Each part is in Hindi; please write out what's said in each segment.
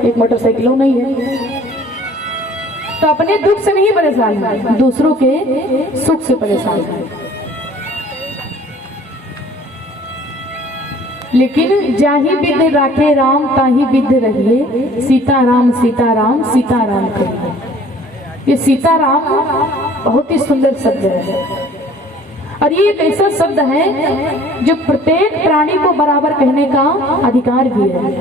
एक मोटरसाइकिलों नहीं है। तो अपने दुख से नहीं परेशान है, दूसरों के सुख से परेशान है। लेकिन जाही विध राखे राम ताही विध रहिए, सीताराम सीताराम सीताराम कहिए। ये सीताराम बहुत ही सुंदर शब्द है और ये एक ऐसा शब्द है जो प्रत्येक प्राणी को बराबर कहने का अधिकार भी है।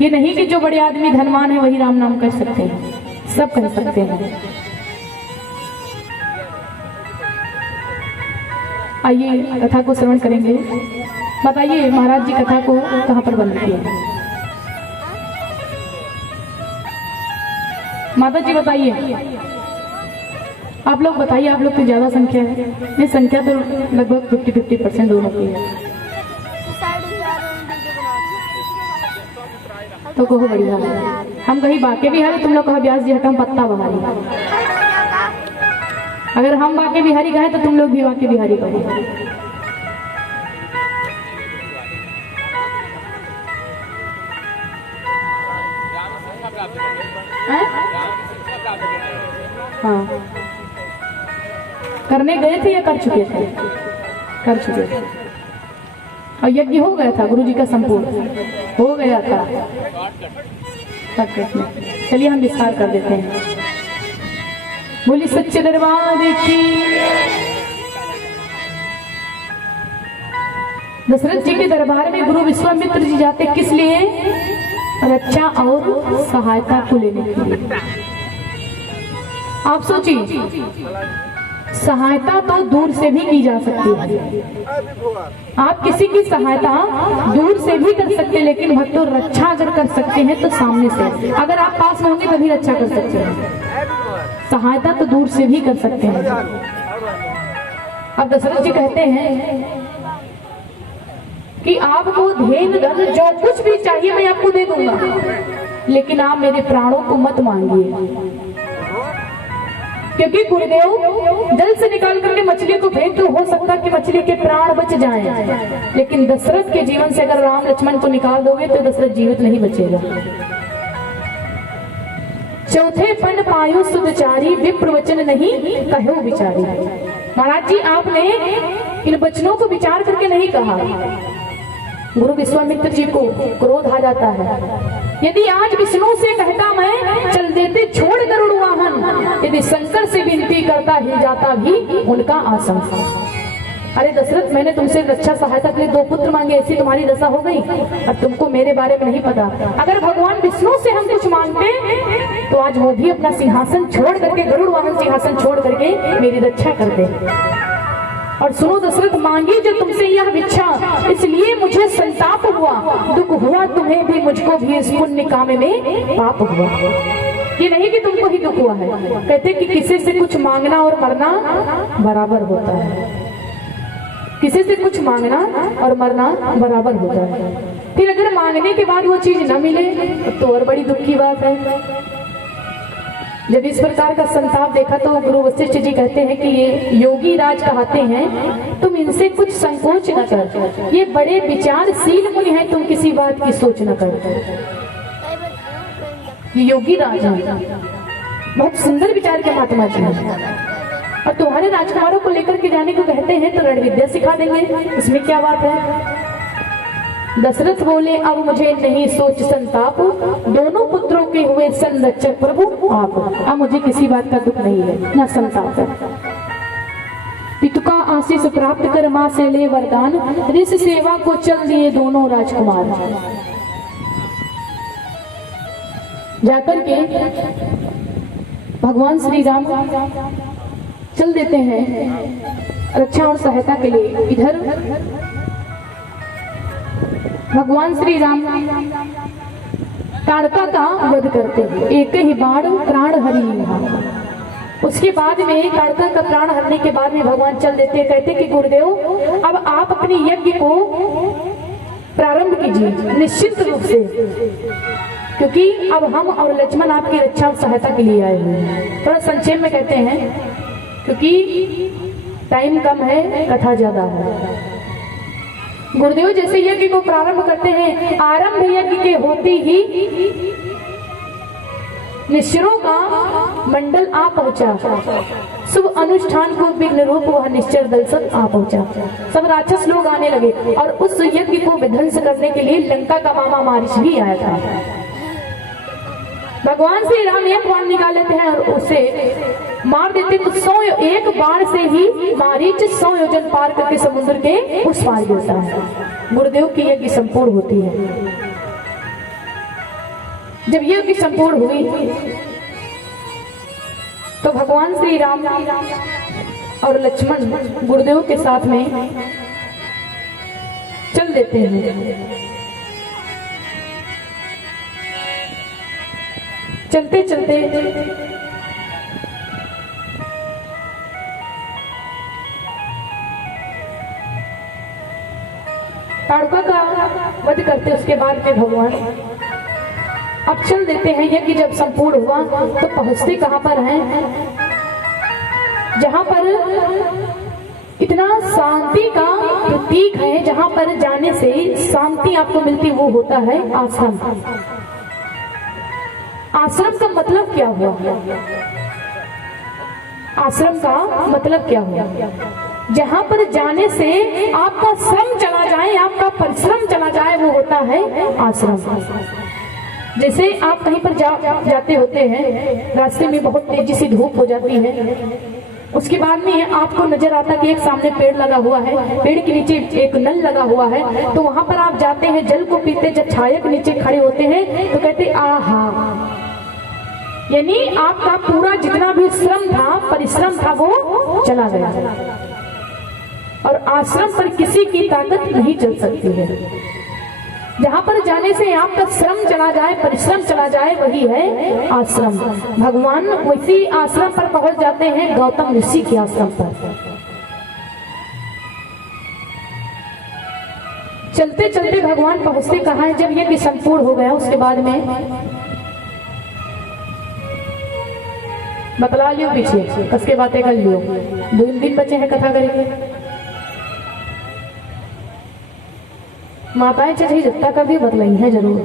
ये नहीं कि जो बड़े आदमी धनवान है वही राम नाम कह सकते हैं, सब कह सकते हैं। आइए कथा को श्रवण करेंगे। बताइए महाराज जी कथा को कहाँ पर बंद किया? माता जी बताइए, आप लोग बताइए। आप लोग की ज्यादा संख्या है, नहीं संख्या तो लगभग 50-50% दोनों की है। तो कहो बढ़िया, हम कहीं बाके बिहारी, तुम लोग कहो व्यास जी हटम पत्ता बहारी। अगर हम बाके बिहारी कहे तो तुम लोग भी बाके बिहारी कहो। हाँ, करने गए थे या कर चुके थे? कर चुके थे। और यज्ञ हो गया था, गुरु जी का संपूर्ण हो गया था। चलिए हम विस्तार कर देते हैं। बोली सच्चे दरबार की। दशरथ जी के दरबार में गुरु विश्वामित्र जी जाते किस लिए? रक्षा और सहायता को लेने के लिए। आप सोचिए, सहायता तो दूर से भी की जा सकती है। आप किसी की सहायता दूर से भी कर सकते हैं, लेकिन भक्तों रक्षा अगर कर सकते हैं तो सामने से। अगर आप पास में होंगे तभी रक्षा कर सकते हैं, सहायता तो दूर से भी कर सकते हैं। अब दशरथ जी कहते हैं कि आपको धन धन जो कुछ भी चाहिए मैं आपको दे दूंगा, लेकिन आप मेरे प्राणों को मत मांगिए। क्योंकि गुरुदेव जल से निकाल करके मछली को फेंक तो हो सकता कि मछली के प्राण बच जाएं, लेकिन दशरथ के जीवन से अगर राम लक्ष्मण को निकाल दोगे तो दशरथ जीवित नहीं बचेगा। चौथे पन पायो सुदचारी, विप्र वचन नहीं कहो विचारी। महाराज जी आपने इन वचनों को विचार करके नहीं कहा। गुरु विश्वामित्र जी को क्रोध आ जाता है। यदि आज विष्णु से कहता मैं चल देते छोड़ गरुड़ वाहन, यदि शंकर से विनती करता ही जाता भी उनका आसन। अरे दशरथ, मैंने तुमसे रक्षा सहायता के लिए 2 पुत्र मांगे, ऐसी तुम्हारी दशा हो गई और तुमको मेरे बारे में नहीं पता। अगर भगवान विष्णु से हम कुछ मांगते तो आज वो भी अपना सिंहासन छोड़ करके, गरुड़ वाहन सिंहासन छोड़ करके मेरी रक्षा करते। और सुनो दशरथ, मांगी जो तुमसे यह भिक्षा, इसलिए मुझे संताप हुआ, दुख हुआ तुम्हें भी मुझको भी, इस पुण्य काम में पाप हुआ। ये नहीं कि तुमको ही दुख हुआ है। कहते कि किसी से कुछ मांगना और मरना बराबर होता है। किसी से कुछ मांगना और मरना बराबर होता है। फिर अगर मांगने के बाद वो चीज न मिले तो और बड़ी दुख की बात है। जब इस प्रकार का संताप देखा तो गुरु वशिष्ठ जी कहते हैं कि ये योगी राज कहते हैं, तुम इनसे कुछ संकोच न कर, ये बड़े विचारशील मुनि हैं, तुम किसी बात की सोच न कर। ये योगी राज है, बहुत सुंदर विचार के महात्मा जी हैं, और तुम्हारे राजकुमारों को लेकर के जाने को कहते हैं तो रण विद्या सिखा देंगे, इसमें क्या बात है। दशरथ बोले अब मुझे नहीं सोच संताप, दोनों पुत्रों के हुए संरक्षक प्रभु आप। अब मुझे किसी बात का दुख नहीं है, न संताप है। पितु का आशीष प्राप्त कर मां से ले वरदान, ऋषि सेवा को चल दिए दोनों राजकुमार। जाकर के भगवान श्री राम चल देते हैं रक्षा और सहायता के लिए। इधर भगवान श्री राम ताड़का का वध करते हैं, एक ही बाण प्राण हरि। उसके बाद में ताड़का का प्राण हरने के बाद में भगवान चल देते हैं। कहते कि गुरुदेव अब आप अपनी यज्ञ को प्रारंभ कीजिए निश्चित रूप से, क्योंकि अब हम और लक्ष्मण आपकी रक्षा और सहायता के लिए आए हुए हैं। थोड़ा संक्षेप में कहते हैं क्योंकि टाइम कम है, कथा ज्यादा है। गुरुदेव जैसे यज्ञ को प्रारंभ करते हैं, आरंभ यज्ञ के होते ही निश्चरों का मंडल आ पहुंचा, शुभ अनुष्ठान को विघ्न रूप वह निश्चर दलसत आ पहुंचा। सब राक्षस लोग आने लगे और उस यज्ञ को विध्वंस करने के लिए लंका का मामा मारीच भी आया था। भगवान श्री राम एक बाण निकाल लेते हैं और उसे मार देते, तो 101 बाण से ही मारीच 100 योजन पार करके समुद्र के उस पार गिरता है। गुरुदेव की यज्ञ संपूर्ण होती है। जब यज्ञ संपूर्ण हुई तो भगवान श्री राम और लक्ष्मण गुरुदेव के साथ में चल देते हैं। चलते चलते ताड़का का वध करते, उसके बाद में भगवान अब चल देते हैं। यज्ञ जब संपूर्ण हुआ तो पहुंचते कहां पर हैं, जहां पर इतना शांति का प्रतीक है, जहां पर जाने से शांति आपको मिलती, वो होता है आश्रम। आश्रम का मतलब क्या हुआ? आश्रम का मतलब क्या हुआ? जहां पर जाने से आपका श्रम चला जाए, आपका परिश्रम चला जाए, वो होता है आश्रम। जैसे आप कहीं पर जाते होते हैं, रास्ते में बहुत तेजी से धूप हो जाती है, उसके बाद में आपको नजर आता कि एक सामने पेड़ लगा हुआ है, पेड़ के नीचे एक नल लगा हुआ है, तो वहां पर आप जाते हैं, जल को पीते, जब छाया के नीचे खड़े होते हैं तो कहते आहा, यानी आपका पूरा जितना भी श्रम था, परिश्रम था, वो चला गया। और आश्रम पर किसी की ताकत नहीं चल सकती है। जहां पर जाने से आपका श्रम चला जाए, परिश्रम चला जाए, वही है आश्रम। भगवान उसी आश्रम पर पहुंच जाते हैं, गौतम ऋषि के आश्रम पर। चलते चलते भगवान पहुंचते कहाँ है? जब यज्ञ संपूर्ण हो गया उसके बाद में बतला लियो, पीछे कस के बातें कर लियो, 2 दिन बचे हैं कथा करेंगे। माताएं चाहे जितना कर दी बतलाई है जरूर।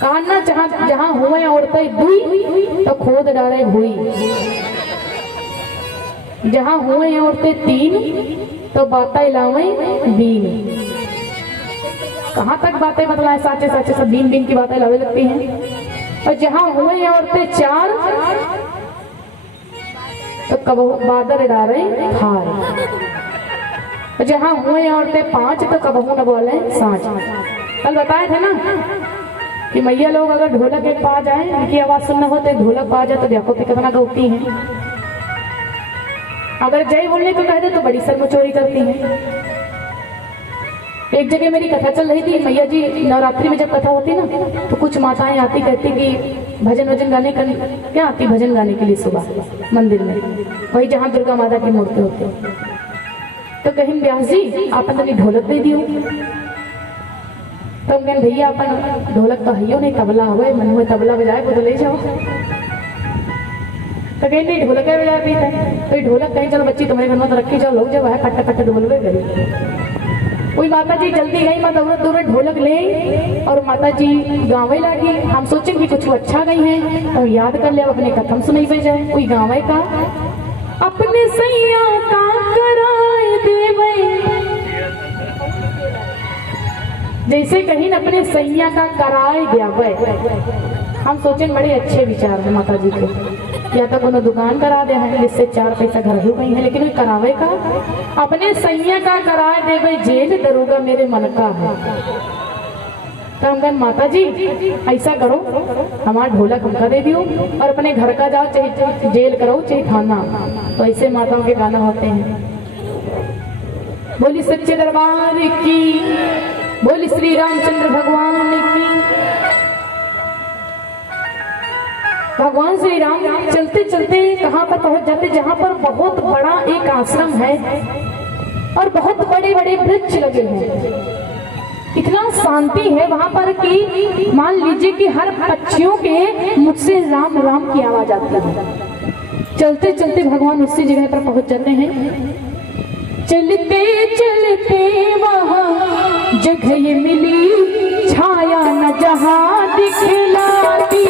कहा ना जहां हुए औरतें दुई तो खोद डाले हुई, जहां हुए औरतें 3 तो बातें लावे बीन। कहां तक बातें बतलाएं? साचे साचे सब बीन बीन की बातें लावे लगती हैं। और जहां हुए औरतें 4 तो कब बादर डाले हार, जहां हुए औरतें 5 तो कबहू न बोले साँझ। कल बताए थे ना कि मैया लोग अगर ढोलक एक पा जाए, उनकी आवाज सुनना हो तो ढोलक पा जाए, तो देखो कि कितना गौती है। अगर जय बोलने को कह दे तो बड़ी शर्मचोरी करती है। एक जगह मेरी कथा चल रही थी, मैया जी नवरात्रि में जब कथा होती ना, तो कुछ माताएं आती, कहती कि भजन वजन गाने का क्या आती, भजन गाने के लिए सुबह मंदिर में, वही जहाँ दुर्गा माता की मूर्ति होती है। तो कहीं व्यास जी आप तनी ढोलक दे दियो, तो कहें भैया अपन ढोलक तो हइयो नहीं, तबला हुए मन हुए तबला बजाए को तो ले जाओ। तो कहीं नहीं ढोलक बजाए भी था, तो ढोलक कहीं चलो बच्ची तुम्हारे घर में तो रखी जाओ, लोग जब है पट्टे पट्टे ढोलवे गए। कोई माता जी जल्दी गई, माता दूर ढोलक ले और माता जी गावे लगी। हम सोचे कि कुछ अच्छा गई है और याद कर ले, अपने कथम सुनाई पे जाए। कोई गावे का अपने सैया का कराए देवे, जैसे कहीं अपने सैया का कराए देवे। हम सोचे बड़े अच्छे विचार है माता जी के, या तो कोनो दुकान करा दे हैं जिससे 4 पैसा घर हो गई है, लेकिन वो करावे का अपने सैया का कराए देवे, जेल दरोगा मेरे मन का है। तो हम कहें माता जी ऐसा करो, हमारा ढोलक हमका दे दियो और अपने घर का जाओ, चाहे जेल करो चाहे थाना। तो ऐसे माताओं के गाना होते हैं। बोली सच्चे दरबार की, बोली श्री रामचंद्र भगवान की। भगवान श्री राम चलते चलते कहाँ पर पहुंच जाते, जहाँ पर बहुत बड़ा एक आश्रम है और बहुत बड़े बड़े वृक्ष लगे हैं। इतना शांति है वहां पर कि मान लीजिए कि हर पक्षियों के मुझ से राम राम की आवाज आती है। चलते चलते भगवान उसी जगह पर पहुंच जाते हैं। चलते चलते वहां जगह ये मिली, छाया न जहां दिखलाती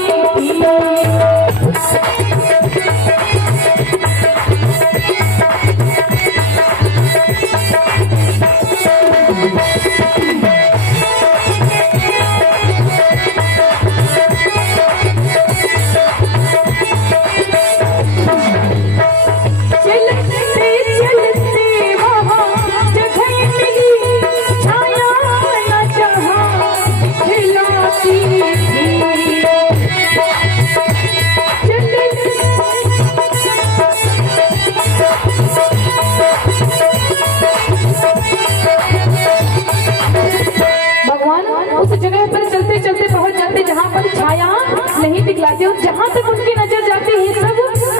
भगवान उस जगह पर चलते चलते पहुंच जाते जहाँ पर छाया नहीं दिखलाती, और जहाँ तक उनकी नजर जाती है सब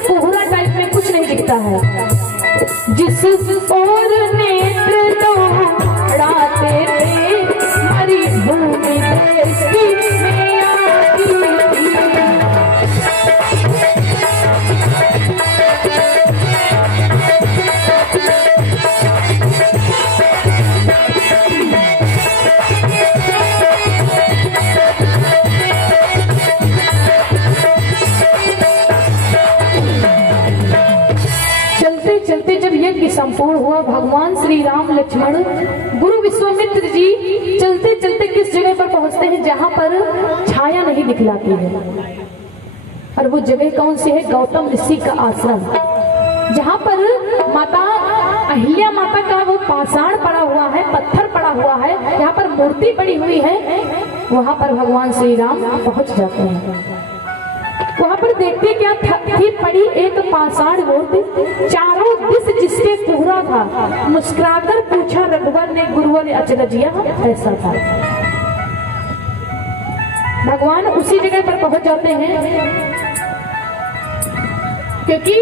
कोहरा टाइप में, कुछ नहीं दिखता है। जिस ओर नेत्र दौड़ाते थे हरी भूमि देश की मैया की। चलते चलते जब यज्ञ संपूर्ण हुआ, भगवान श्री राम लक्ष्मण गुरु विश्वामित्र जी चलते चलते किस जगह पर पहुंचते हैं जहां पर छाया नहीं दिखलाती है। और वो जगह कौन सी है? गौतम ऋषि का आश्रम, जहां पर माता अहिल्या माता का वो पाषाण पड़ा हुआ है, पत्थर पड़ा हुआ है, यहाँ पर मूर्ति पड़ी हुई है। वहां पर भगवान श्री राम पहुंच जाते हैं। वहां पर देखते क्या थी पड़ी एक पाषाण मूर्ति, चारों दिस जिसके कोहरा था। मुस्कुराकर पूछा रघुवर ने, गुरुवर ने अचरज यह ऐसा था। भगवान उसी जगह पर पहुंच जाते हैं, क्योंकि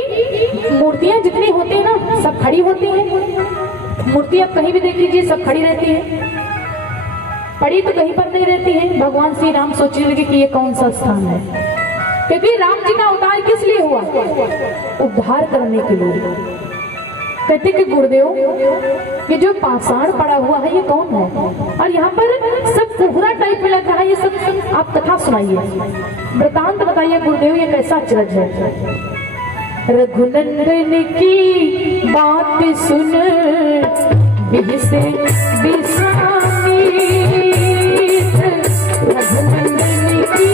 मूर्तियां जितनी होती है ना सब खड़ी होती हैं। मूर्ति आप कहीं भी देख लीजिए सब खड़ी रहती है, पड़ी तो कहीं पर नहीं रहती है। भगवान श्री राम सोचने लगे कि ये कौन सा स्थान है, क्योंकि राम जी का अवतार किस लिए हुआ? उद्धार करने के लिए। कहते कि गुरुदेव ये जो पाषाण पड़ा हुआ है ये कौन है? और यहाँ पर सब कोहरा टाइप में लग रहा है, ये सब आप कथा सुनाइए, वृतांत बताइए गुरुदेव ये कैसा अचरज है। रघुनंदन की बात सुन बिहसे बिसामीत, रघुनंदन की